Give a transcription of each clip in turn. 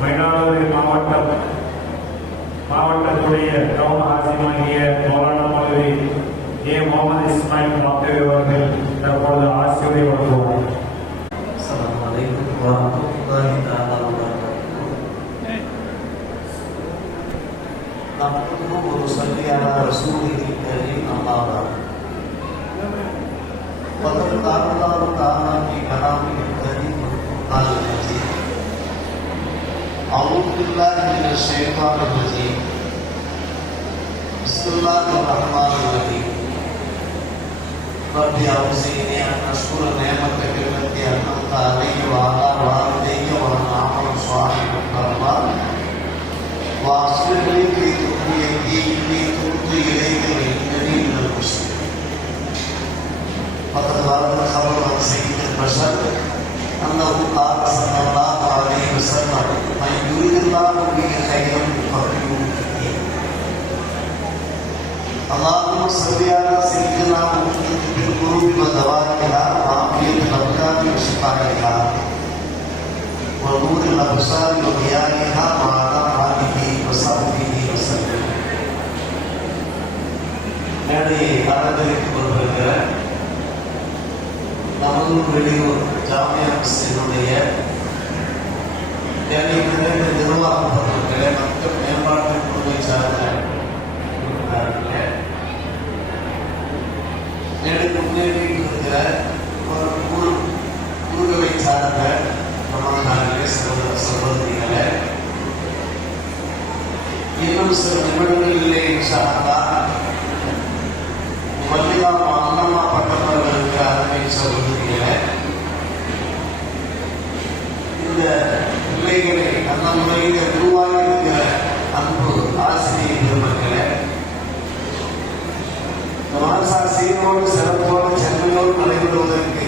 மயிலாடுதுறை மாவட்டத்துடைய கவுன் ஆசிரியமாகிய மௌலானா மௌலவி ஏ முகமது இஸ்மாயில் மக்கள் அவர்கள் தற்பொழுது ஆசிரியரை வழங்குவார். அஸ்ஸலாமு அலைக்கும் வரஹ்மத்துல்லாஹி தஆலா வபரகாத்துஹு. நஹ்மதுஹு வ நுஸல்லி அலா ரசூலில் கரீம் அம்மா பஅத். وقد قال الله تعالى في كلامه الكريم والقرآن المجيد أعوذ بالله من الشيطان الرجيم بسم الله الرحمن الرحيم رب أوزعني أن أشكر نعمتك التي أنعمت علي وعلى والدي وأن أعمل صالحا ترضاه وأصلح لي في ذريتي إني تبت إليك وإنني من المسلمين. فقد ورد الخبر عن سيد البشر أنه قال صلى الله عليه وسلم من يريد الله به خيرا يفقهه في الدين. اللهم صل على سيدنا محمد بالقلوب ودوائها وعافية الأبدان وشفائها ونور الأبصار وضيائها وعلى آله وصحبه وسلم. மேலே ஆராதனைக்கு கொண்டிருக்கிற நமது வெளியூர் ஜாமியா மஸ்ஜிதுடைய நிர்வாகப்பட்டிருக்கிற மக்கள் மேம்பாட்டு குழுவை சார்ந்த முன்னேறி இருக்கிற ஒரு குழுவை சார்ந்த பிரமாணங்களே சகோதரிகளை இன்னும் சில நிமிடங்களிலே இன்ஷா அல்லாஹ் மல்லிகா அண்ணம்மா பட்டவர்களுக்கு அருமை சகோதரிகளை இந்த பிள்ளைகளை அந்த முறையில் உருவாகி இருக்கிற அன்பு ஆசிரியர் பெருமக்களை மனசா சீரோடு சிறப்போடு சென்னையோடு நடைபெறுவதற்கு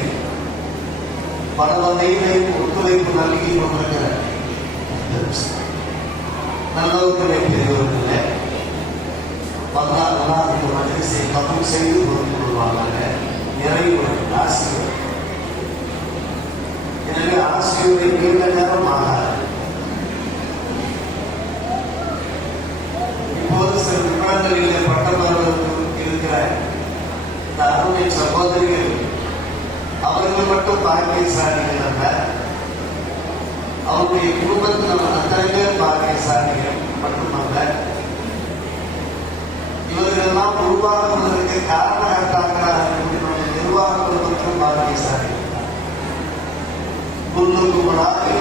பல வகையிலையும் ஒத்துழைப்பு நல்கி கொண்டிருக்கிற நல்லவர்களை பெரியவர்களை வந்தால் இந்த மஜ்லிஸை கபூல் செய்து பொறுத்து கொள்வாங்க. நிறைவு ஆசிரியர். எனவே ஆசிரியரை நீண்ட நேரம் ஆகாது. இப்போது சில நிமிடங்களில் பட்டவர்களுக்கு இருக்கிற இந்த அருமை சகோதரிகள் அவர்கள் மட்டும் பாக்கியசாலிகள் அல்ல, அவருடைய குடும்பத்தில் நம்ம அத்தனை பேர் பாக்கியசாலிகள் மட்டுமல்ல, இவர்களெல்லாம் உருவாகுவதற்கு காரணகர்த்தாக்கிறார் நிர்வாக குடும்பத்திலும் பாக்கியசாலிகள். குல்லுக்கும்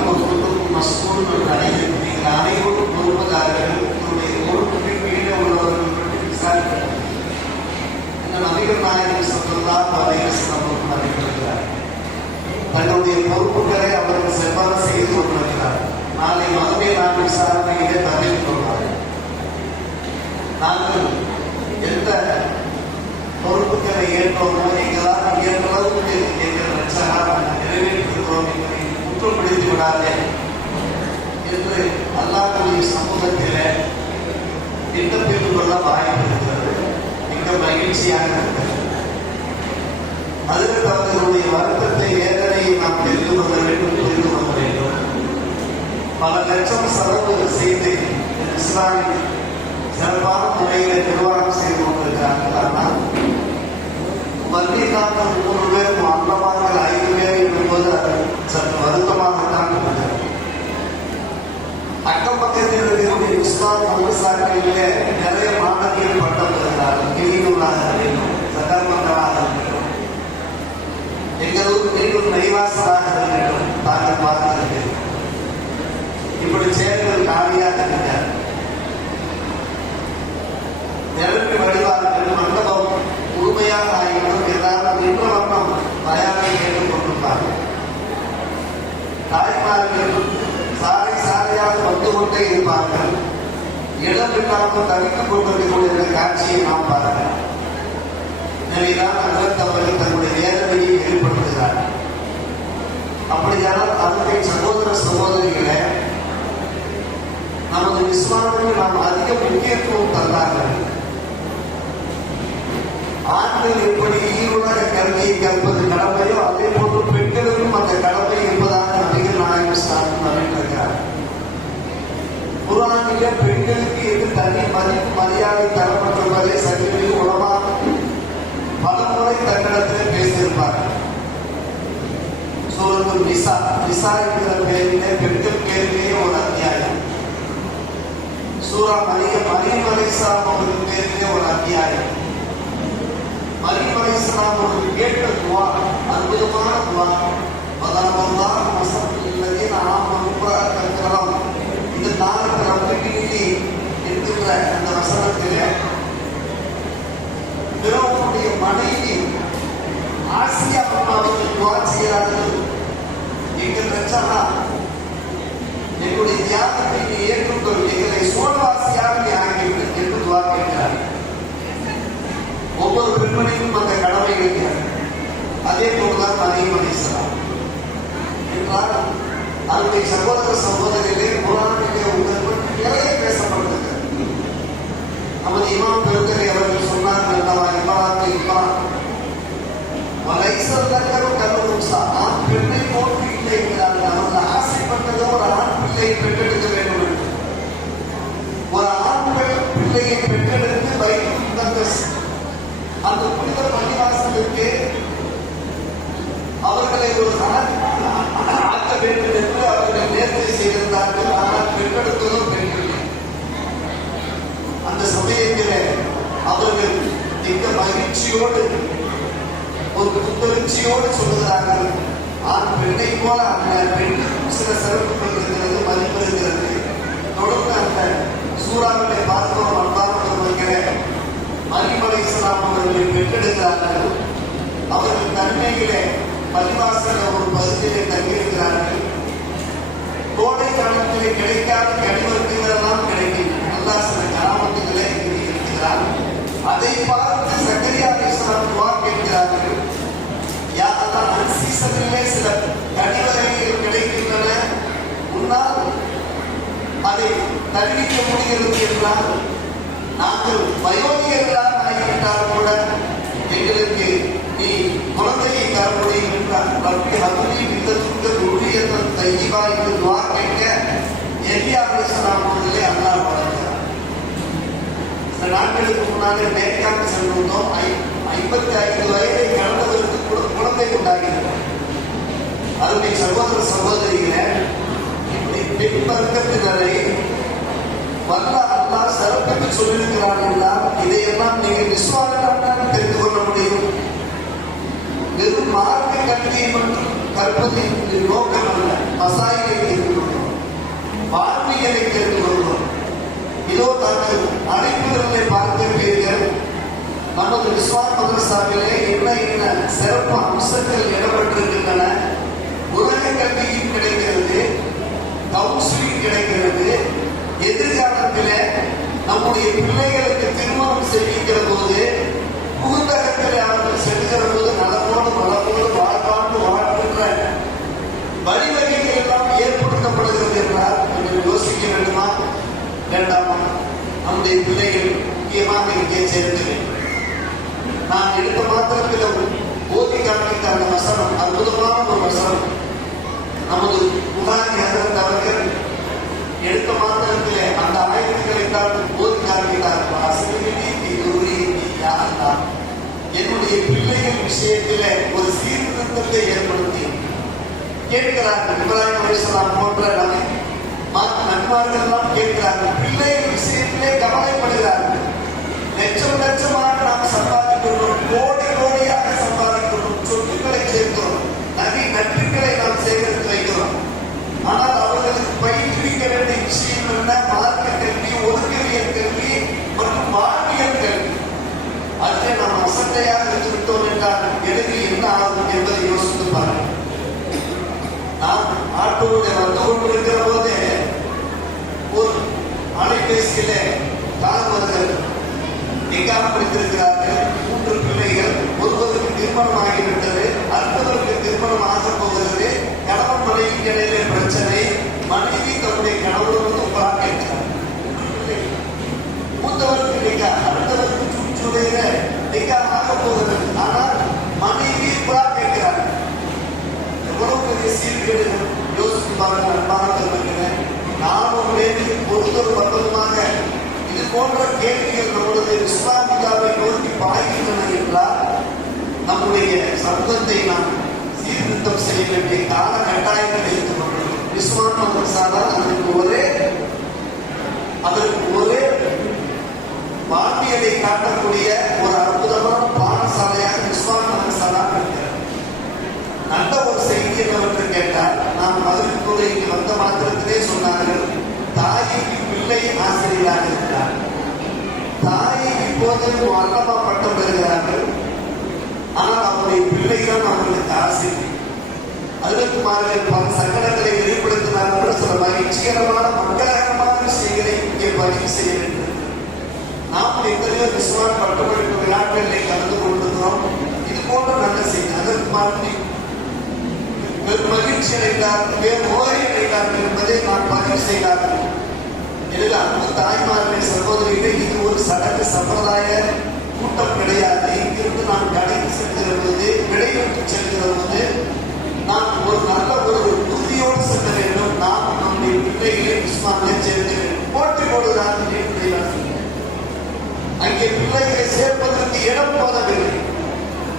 குல்லுக்கும் மஸ்கூல் என்று அனைவரும் அனைவரும் பொறுப்புதார்கள். உங்களுடைய பொறுப்புக்கு கீழே உள்ளவர்கள் பற்றி விசாரிக்கிறார். நபிகள் நாயகம் ஸல்லல்லாஹு அலைஹி வஸல்லம் அறிவிக்கிறார், தன்னுடைய பொறுப்புகளை அவர்கள் செவ்வாறு செய்து கொண்டிருக்கிறார். நாளை மறுமை நாள் விசாரணையிலே தவிர்த்து கொள்வார்கள். நாங்கள் எந்த பொறுப்புகளை ஏற்றோமோ எங்களால் இயன்ற அளவுக்கு எங்கள் ரட்சகராக நிறைவேற்றிருக்கிறோம் என்பதை குற்றப்படுத்தி விடாதே என்று அல்லாஹ்வுடைய சமூகத்திலே திட்டம் பெற்றுக் கொள்ள வாய்ப்பு இருக்கிறது. மிக மகிழ்ச்சியாக இருக்கிறது. அதற்கு அவர்களுடைய வருத்தத்தை ஏற்கனவே நாம் தெரிந்து கொள்ள வேண்டும், புரிந்து கொள்ள வேண்டும். பல லட்சம் செலவு செய்து இஸ்லாமில் சிறப்பான முறையில் நிர்வாகம் செய்து கொண்டிருக்கிறார்கள். ஆனால் வங்கிக்காரர்கள் 3 பேரும் அன்னமார்கள் 5 பேர் என்பது சற்று வருத்தமாகத்தான் இருக்கிறது. அக்கம் பக்கத்தில் இருக்கிற இஸ்லாம் மதரசாக்களிலே நிறைய மாணவிகள் பட்டம் பெறுகிறார்கள். கிளிநூலாக இருக்கட்டும், சட்டமன்றமாக இருக்கட்டும், எங்களூர் கிளிநூர் நெய்வாசலாக இருக்கட்டும், தாங்கள் பார்த்திருக்கிறோம். இப்படி செயல்கள் காலியாக இருக்கிறார். நிலக்கு வடிவார்கள் மண்டபம் முழுமையாக ஆகிவிடும். எல்லாரும் நின்ற வண்ணம் தயாரை கேட்டுக் கொண்டிருந்தார்கள். தாய்மார்கள் சாலை சாலையாக வந்து கொண்டே இருப்பார்கள். இடம் இல்லாமல் தவித்துக் கொண்டிருக்கக்கூடிய காட்சியை நாம் பார்க்கிறோம். எனவேதான் அதற்கு அவர்கள் தன்னுடைய வேதனையை வெளிப்படுத்துகிறார்கள். அப்படியானால் அதனுடைய சகோதர சகோதரிகளை நமது இஸ்லாமுக்கு நாம் அதிக முக்கியத்துவம் தந்தார்கள். ஆண்கள் எப்படி ஈருலக கல்வியை கற்பது கடமையோ அதே போன்று பெண்களுக்கும் அந்த கடமை இருப்பதாக நபிகள் நாயகம் அறிவித்திருக்கிறார். குர்ஆனில பெண்களுக்கு எது தனி மதிப்பு மரியாதை தரப்பட்டுள்ளதை சகிவில் உலமா பலமுறை தங்களிடத்தில் பேசியிருப்பார்கள். சூரத்துல் நிசா, நிசா என்கிற பெயரிலே பெண்கள் பேரிலேயே ஒரு அத்தியாயம். சூரா மரியம் அலைஹிஸ்ஸலாம் அவர்கள் பேரிலே ஒரு அத்தியாயம். மரியம் அலைஹிஸ்ஸலாம் அவர்கள் கேட்ட துவா அற்புதமான துவா. வதரபல்லாஹு மஸலல் லல்லதீன ஆமனு வஅத்தகரம். இந்த நாளுக்கு ரப்பினிலே என்கிற அந்த வசனத்திலே பிறவுடைய மனைவி ஆசியா அவர்கள் துவா செய்கிறார்கள். எங்கள் ரட்சகா, எங்களுடைய தியாகத்தை நீ ஏற்றுக்கொள், எங்களை சோழவாசியாக நீ ஆகிவிடு என்று துவா கேட்கிறார். ஒவ்வொரு பெண்மணிக்கும் அந்த கடமை இருக்கிறது. அதே போலதான் மரியம் அலைஹிஸ்ஸலாம் என்றால் அவருடைய சகோதர சகோதரிகளே குர்ஆனிலே உங்களுக்கு நிறைய பேசப்பட்டிருக்கிறது. நமது இமாம் பெருந்தகை அவர்கள் சொன்னார்கள் அல்லவா, ஆண் பெண்ணை போன்று இல்லை என்கிறார்கள். அவர்கள் ஆசைப்பட்டதோ ஒரு ஆண் பிள்ளையை பெற்றெடுக்க வேண்டும் என்று. ஒரு ஆண் பிள்ளையை பெற்றெடுத்து பைத்துல் அந்த புனித பள்ளிவாசலுக்கு அவர்களை ஒரு ஆக்க வேண்டும் என்று அவர்கள் நேர்த்தி செய்திருந்தார்கள். ஆனால் பெற்றெடுத்ததோ பெண்கள். அந்த சமயத்திலே அவர்கள் மிக மகிழ்ச்சியோடு ஒரு புத்தெழுச்சியோடு சொல்லுகிறார்கள், ஆண் பெண்ணை போல அந்த பெண்ணுக்கும் சில சிறப்புகள் இருக்கிறது, மதிப்பு இருக்கிறது. தொடர்ந்து அந்த சூறாவிலே பார்க்கிறோம். அன்பார்க்கிற மரியம் அலைஹிஸ்ஸலாம் அவர்களை பெற்றெடுக்கிறார்கள். அவர்கள் தன்மையிலே பள்ளிவாசல ஒரு பகுதியிலே தங்கியிருக்கிறார்கள். கோடை காலத்திலே கிடைக்காத கனிவர்த்திகள் எல்லாம் கிடைக்கின்றன. அல்லாஹ் சில கராமத்துகளை இருக்கிறார். அதை பார்த்து சக்கரியா அலைஹிஸ்ஸலாம் துஆ கேட்கிறார்கள், யா அல்லாஹ், அன்சீசனிலே சில கனிவகைகள் கிடைக்கின்றன, உன்னால் அதை தருவிக்க முடிகிறது என்றால் நாங்கள் வயோதிகர்களாக ஆகிவிட்டால் கூட எங்களுக்கு நீ குழந்தையை தர முடியும் என்றார். ரப்பி ஹப்லி மின் லதுன்க துர்ரியத்தன் தய்யிபா என்று துஆ கேட்க எலியா அலைஹிஸ்ஸலாம் அவர்களே அல்லாஹ் வளர்க்கிறார். சில நாட்களுக்கு முன்னாலே மேற்காக சென்றிருந்தோம். 55 வயதை கடந்தவருக்கு குழந்தை உண்டாகிறது. அருமை சகோதர சகோதரிகளே, இப்படி பெண் வர்க்கத்தினரை வல்ல அல்லாஹ் சிறப்பித்து சொல்லியிருக்கிறார் என்றால் இதையெல்லாம் நீங்கள் விசுவாசத்தால் தெரிந்து கொள்ள முடியும். வெறும் மார்க்க கல்வியை மட்டும் கற்பதின் நோக்கம் அல்ல. மசாயிலை தெரிந்து கொள்வோம், வாழ்வியலை தெரிந்து கொள்வோம். இதோ தங்கள் அழைப்புகளை பார்த்திருப்பீர்கள். நமது விஸ்வாஸ் மதரசாவிலே என்ன சிறப்பு அம்சங்கள் இடம்பெற்றிருக்கின்றன. உலக கல்வியும் கிடைக்கிறது, கவுன்சிலிங் கிடைக்கிறது. எதிர்காலத்திலே நம்முடைய பிள்ளைகளுக்கு திருமணம் செய்கின்ற போது புகுந்தகத்தில் அவர்கள் செல்கிற போது நலமோடு வளமோடு வாழ்வாண்டு வாழ்கின்ற வழிவகைகள் எல்லாம் ஏற்படுத்தப்படுகிறது என்றால் கொஞ்சம் யோசிக்க வேண்டுமா வேண்டாமா? நம்முடைய பிள்ளைகள் முக்கியமாக இங்கே சேர்க்க வேண்டும். நான் எடுத்த மாத்திரத்தில் ஓதி காண்பித்த அந்த வசனம் அற்புதமான ஒரு வசனம். நமது புகாரி ஹதரத் அவர்கள் எடுத்த மாத்திரத்திலே அந்த ஆயத்துக்களை தான் ஓதி காண்பித்தார்கள். என்னுடைய பிள்ளைகள் விஷயத்திலே ஒரு சீர்திருத்தத்தை ஏற்படுத்தி கேட்கிறார்கள். இப்ராஹிம் அலைஹிஸ்ஸலாம் போன்ற நன்மார்கள் எல்லாம் கேட்கிறார்கள். பிள்ளைகள் விஷயத்திலே கவலைப்படுகிறார்கள். லட்சம் லட்சமாக நாம் சம்பாதிக்கிறோம், கோடி கோடியாக சம்பாதிக்கிறோம், சொத்துக்களை சேர்க்கிறோம், நட்புகளை நாம் சேகரித்து வைக்கிறோம். ஆனால் அவர்களுக்கு பயிற்றுவிக்க வேண்டிய விஷயம் என்ன? மார்க்க கல்வி, ஒழுக்கவியல் கல்வி மற்றும் வாழ்வியல் கல்வி. அதிலே நாம் அசட்டையாக இருந்துவிட்டோம் என்றால் எதுக்கு என்ன ஆகும் என்பதை யோசித்து பாருங்கள். நாம் ஆட்டோடு வந்து கொண்டிருக்கிற போதே ஒரு அலைபேசியிலே கால் வருகிறது. நிக்காஹ் முடித்திருக்கிறார்கள், 3 பிள்ளைகள். ஒருவருக்கு திருமணம் ஆகிவிட்டது, அடுத்தவருக்கு திருமணம் ஆக போகிறது. கணவன் மனைவிக்கு இடையிலே பிரச்சனை. மனைவி தன்னுடைய கணவனுக்கு உப்பரா கேட்கிறார். மூத்தவருக்கு நிக்காஹ், அடுத்தவருக்கு சுற்றுடைய நிக்காஹ் ஆக போகிறது. ஆனால் மனைவி உப்பரா கேட்கிறார். எவ்வளவு பெரிய சீர்கேடு யோசித்து பாருங்கள். அன்பான பெருமக்களே, நானும் பொறுத்தவரை வருடமாக இது போன்ற கேள்விகள் நம்முடைய இஸ்லாமியாவை நோக்கி பாய்கின்றன என்றால் நம்முடைய சமூகத்தை நாம் சீர்திருத்தம் செய்ய வேண்டிய கால கட்டாயத்தில் இருந்து கொண்டிருக்கிறோம். இஸ்லாம் மதரசானா அதற்கு ஒரே வாழ்வியலை காட்டக்கூடிய ஒரு அற்புதமான பாடசாலையாக இஸ்லாம் மதரசானா இருக்கிறது. நல்ல ஒரு செய்தி என்னவென்று கேட்டால், நாம் மதுரைக்கு இங்கு வந்த மாத்திரத்திலே சொன்னார்கள், தாய்க்கு பிள்ளை ஆசிரியராக இருக்கிறார். தாயை இப்போது அல்லமா பட்டம் பெறுகிறார்கள். ஆனால் அவருடைய பிள்ளைகள் அவர்களுக்கு ஆசிரியர். அதற்கு மாறி பல சங்கடங்களை வெளிப்படுத்தினார்கள். சில மகிழ்ச்சிகரமான மங்களகரமான விஷயங்களை இங்கே பதிவு செய்ய வேண்டும். நாம் எத்தனையோ இஸ்லாம் பட்டமளிப்பு விழாக்களில் கலந்து கொண்டிருக்கிறோம். இது போன்ற நல்ல செய்தி. அதற்கு மாறி மகிழ்ச்சி அடைந்தார்கள், வேறு ஓரை அடைந்தார்கள் என்பதை நான் பதிவு செய்தார்கள். எனவே அன்பு தாய்மார்களே, சகோதரிகளே, இது ஒரு சடங்கு சம்பிரதாய கூட்டம் கிடையாது. இங்கிருந்து நான் கடைக்கு செல்கிற போது, விடைபெற்று செல்கிற போது நாம் ஒரு நல்ல ஒரு உறுதியோடு செல்ல வேண்டும். நாம் நம்முடைய பிள்ளைகளை இஸ்லாமிய சேர்க்க வேண்டும். போட்டி போடுகிறார்கள். அங்கே பிள்ளைகளை சேர்ப்பதற்கு இடம் போதவில்லை.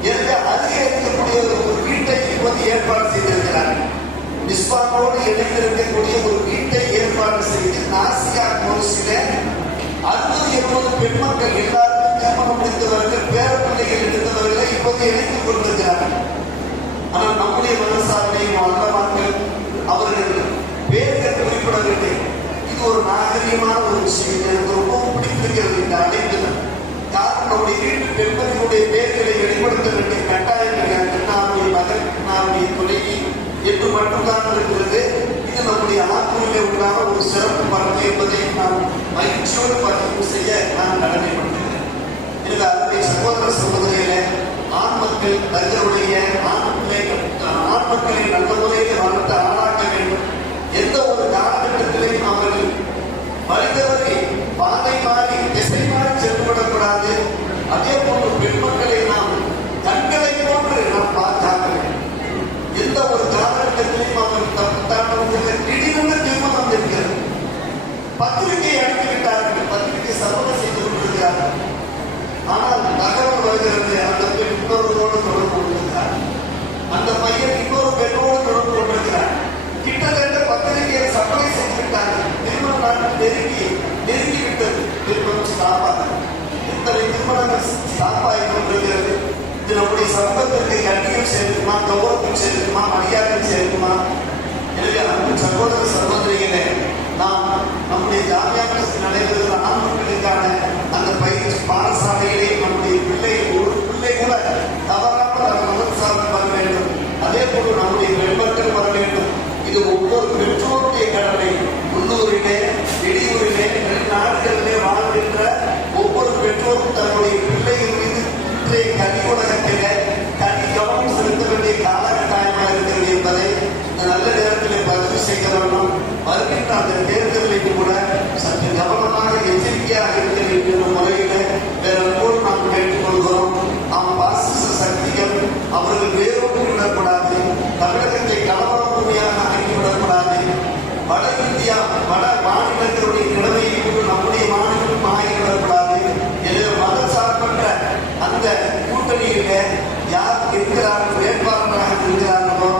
எனவே அருகே இருக்கக்கூடிய ஒரு வீட்டை இப்போது ஏற்பாடு செய்திருக்கிறார்கள். இஸ்லாமோடு இணைந்திருக்கக்கூடிய ஒரு வீட்டை ஏற்பாடு செய்து நாசியா கோர்ஸில 60-70 பெண் மக்கள் எல்லாருக்கும் திருமணம் முடிந்தவர்கள், பேர பிள்ளைகள் இருந்தவர்களை இப்போது இணைத்துக் கொண்டிருக்கிறார்கள். ஆனால் நம்முடைய மதரசாவிலையும் அல்லமாக்கள் அவர்கள் பேர்கள் குறிப்பிடவில்லை. இது ஒரு நாகரிகமான ஒரு விஷயம். எனக்கு ரொம்பவும் பிடித்திருக்கிறது இந்த அழைப்புகள். காரணம், நம்முடைய வீட்டு பெண்களுடைய பேர்களை வெளிப்படுத்த வேண்டிய கட்டாயம் கிடையாது. நானுடைய மகன், நானுடைய துணைவி என்று மட்டும்தான் இருக்கிறது. இது நம்முடைய ஆத்மீக உண்டான ஒரு சிறப்பு பண்பு என்பதை நான் மகிழ்ச்சியோடு பதிவு செய்ய நான் கடமைப்பட்டிருக்கிறேன். எனவே அதனுடைய சகோதர சகோதரிகளே, ஆண் மக்கள் தங்களுடைய ஆண் மக்களை நல்ல முறையில் வளர்த்து ஆளாக்க வேண்டும். எந்த ஒரு காலகட்டத்திலையும் அவர்கள் மனிதவரை பாதை மாறி திசை மாறி சென்றுவிடக்கூடாது. அதே போன்று பெண் மக்களை நாம் கண்களை போன்று நாம் பாதுகாக்க வேண்டும். எந்த ஒரு காலகட்டத்திலையும் அவர்கள் தப்புத்தானவர்கள் திடீரென திருமணம் இருக்கிறது. பத்திரிகை அனுப்பிவிட்டார்கள், பத்திரிகை சமூகம் செய்து கொண்டிருக்கிறார்கள். ஆனால் தகவல் வருகிறது, அந்த பெண் இன்னொருவரோடு தொடர்பு கொண்டிருக்கிறார், அந்த பையன் இன்னொரு பெண்ணோடு தொடர்பு கொண்டிருக்கிறார். கிட்டத்தட்ட பத்திரிகையை சப்ளை செய்துவிட்டார்கள். திருமண நாள் நெருங்கிவிட்டது. திருமணம் ஸ்டாப்பாக இத்தனை திருமணங்கள் ஸ்டாப்பாகி கொண்டிருக்கிறது. இது நம்முடைய சமூகத்திற்கு கண்ணியம் சேர்க்குமா, கௌரவம் சேர்க்குமா, மரியாதை சேர்க்குமா? எனவே அன்பு சகோதர சகோதரிகளே, நாம் நம்முடைய ஜாமியாக்கள் நடைபெறுகிற ஆண் மக்களுக்கான அந்த பயிற்சி பாடசாலைகளை நம்முடைய ஒரு பிள்ளை கூட தவறாமல் மதரசாவில் வர வேண்டும். அதே போன்று நம்முடைய பெண்மக்கள் வர வேண்டும். இது ஒவ்வொரு பெற்றோருடைய கடமை. உள்ளூரிலே, வெளியூரிலே, வெளிநாடுகளிலே வாழ்கின்ற ஒவ்வொரு பெற்றோரும் தன்னுடைய பிள்ளைகள் மீது இன்றைய கல்வி உலகத்திலே தனி கவனம் செலுத்த வேண்டிய காலகட்டாயமாக இருக்கிறது என்பதை இந்த நல்ல நேரத்தில் பதிவு செய்ய வேண்டும். வருகின்ற அந்த தேர்தலில் கூட சற்று கவனமாக எச்சரிக்கையாக இருக்க வேண்டும் என்ற முறையில் வேறொரு நாம் கேட்டுக்கொள்கிறோம். நாம் பாசிச சக்திகள் அவர்கள் வேறொன்று விடக்கூடாது. தமிழகத்தை கலவரமுறையாக ஆக்கிவிடக்கூடாது. வட இந்தியா, வட மாநிலங்களுடைய நிலைமையை கொண்டு நம்முடைய மாநிலம் ஆகிவிடக்கூடாது. எனவே மதசார்பற்ற அந்த கூட்டணியில யார் இருக்கிறார்கள், வேட்பாளராக இருக்கிறார்களோ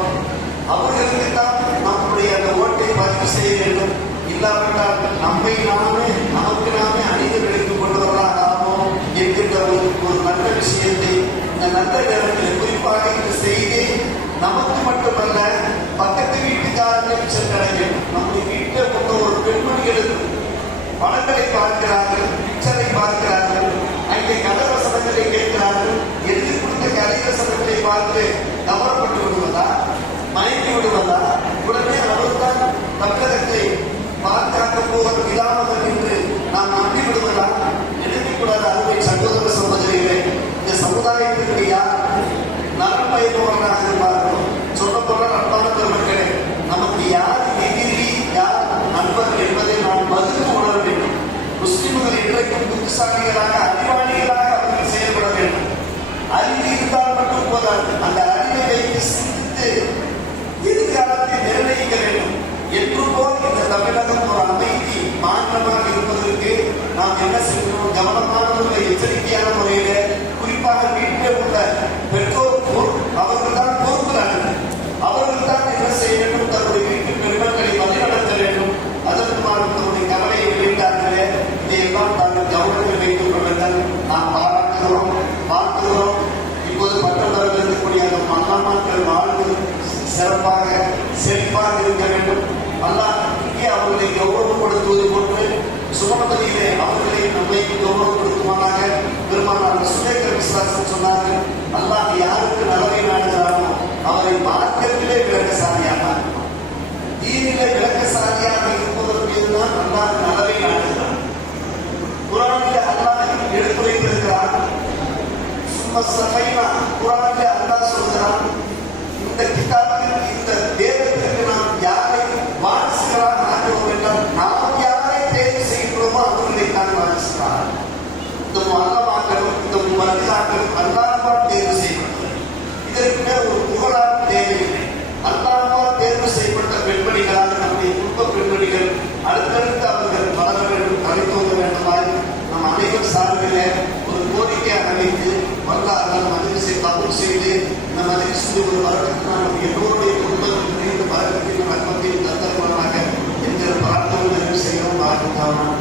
அவர்களுக்கு தான் நம்முடைய அந்த ஓட்டை பதிவு செய்ய வேண்டும். இல்லாவிட்டால் நம்மை நாமே நமக்கு நாமே அணிந்து கிடைத்துக் கொண்டவர்களாக ஆகும் என்கின்ற ஒரு நல்ல விஷயத்தை இந்த நல்ல நேரத்தில், குறிப்பாக இந்த செய்தி நமக்கு மட்டுமல்ல பக்கத்து வீட்டுக்காரர்கள் சென்றடையும். நம்முடைய வீட்டில் கொண்ட ஒரு பெண்மணிகளுக்கு படங்களை பார்க்கிறார்கள், பிக்சரை பார்க்கிறார்கள், அங்கே கதவசனங்களை கேட்கிறார்கள். எழுதி கொடுத்த கதைவசனங்களை பார்த்து கவரப்பட்டு விடுவதா, மயங்கி விடுவதா? உடனே அவர்தான் தமிழகத்தை பாதுகாக்க போகிற விடாமல் என்று நாம் நம்பி விடுவதா? நினைக்கக்கூடாது. அருமை சகோதர சகோதரிகளே, இந்த சமுதாயத்திற்கு யார் நலன் பயன்பவர்களாக இருப்பார்களோ, சொல்ல போல நண்பான பெருமக்களே, நமக்கு யார் எதிரி, யார் நண்பர் என்பதை நாம் மறுத்து உணர வேண்டும். முஸ்லிம்கள் இன்றைக்கும் புத்திசாலிகளாக, அறிவாளிகளாக அவர்கள் செயல்பட வேண்டும். அறிவு இருந்தால் மட்டும் போதாது. அந்த மரணத்தைத்தான் வாசித்தார். இந்த மரணமாக்களும் இந்த மனிதாக்களும் அல்லாஹ்வால் தேர்வு செய்யப்பட்டது. இதற்கு மேல் ஒரு புகழாக தேவையில்லை. அல்லாஹ்வால் தேர்வு செய்யப்பட்ட பெண்மணிகளாக நம்முடைய குடும்ப பெண்மணிகள் அடுத்தடுத்து அவர்கள் வளர வேண்டும், தனித்தோங்க வேண்டுமாய் நம் அனைவர் சார்பிலே ஒரு கோரிக்கை அமைத்து வந்தார்கள். மஜ்லிஸை கபூல் செய்து இந்த மஜ்லிஸில் ஒரு வருடத்துக்கு நாம் எல்லோருடைய குடும்பத்தில் இந்த வருடத்தின் ரத்தத்தையும் தந்தருவானாக என்கிற பிரார்த்தனை செய்கிறோம்.